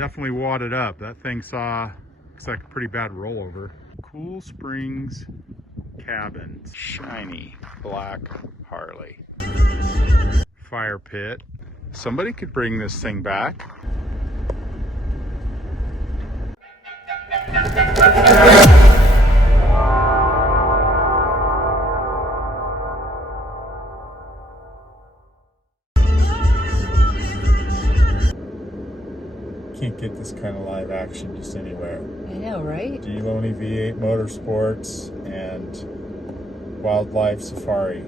definitely wadded up. That thing looks like a pretty bad rollover. Cool Springs Cabins. Shiny black Harley. Fire pit. Somebody could bring this thing back. Can't get this kind of live action just anywhere. I know, right? Deloney V8 Motorsports and Wildlife Safari.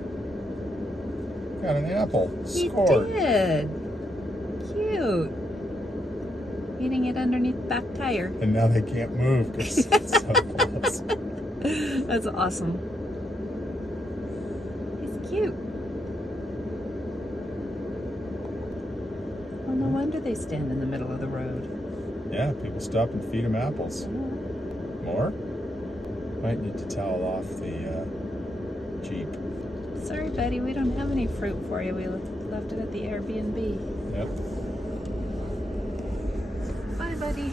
Got an apple. Scored. He did. Cute. Eating it underneath the back tire. And now they can't move because it's so close. That's awesome. He's cute. Well, no wonder they stand in the middle of the road. Yeah, people stop and feed them apples. More? Might need to towel off the Jeep. Sorry, Betty, we don't have any fruit for you. We left it at the Airbnb. Yep. Bye, buddy.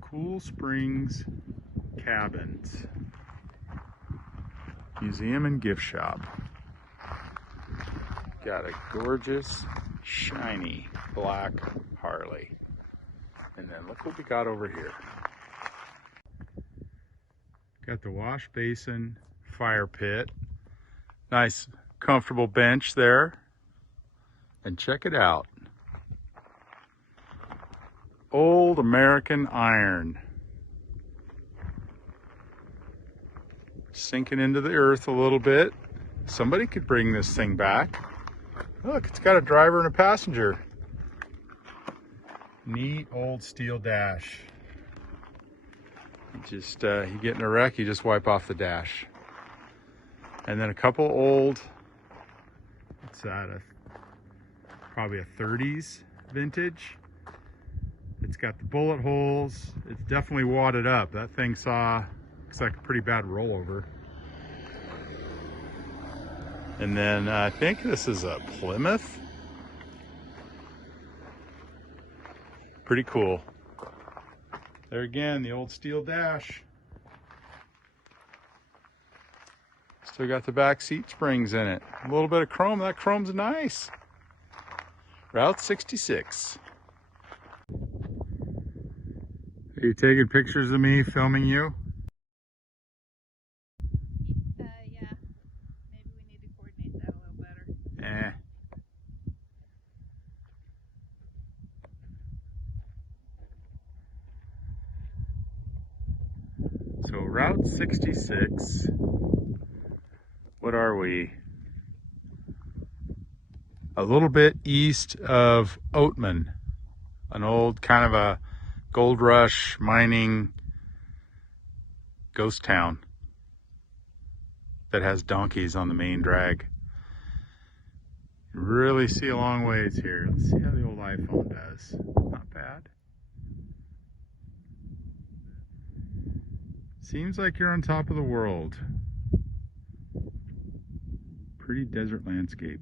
Cool Springs Cabins. Museum and gift shop. Got a gorgeous, shiny black Harley. And then look what we got over here. Got the wash basin, fire pit. Nice, comfortable bench there. And check it out. Old American iron. Sinking into the earth a little bit. Somebody could bring this thing back. Look, it's got a driver and a passenger. Neat old steel dash. Just, you get in a wreck, you just wipe off the dash. And then a couple old, what's that, probably a 30s vintage. It's got the bullet holes. It's definitely wadded up. That thing looks like a pretty bad rollover. And then I think this is a Plymouth. Pretty cool. There again, the old steel dash. Still got the back seat springs in it. A little bit of chrome. That chrome's nice. Route 66. Are you taking pictures of me filming you? Yeah. Maybe we need to coordinate that a little better. So Route 66, what are we? A little bit east of Oatman, an old kind of a gold rush mining ghost town that has donkeys on the main drag. You really see a long ways here. Let's see how the old iPhone does. Not bad. Seems like you're on top of the world. Pretty desert landscape.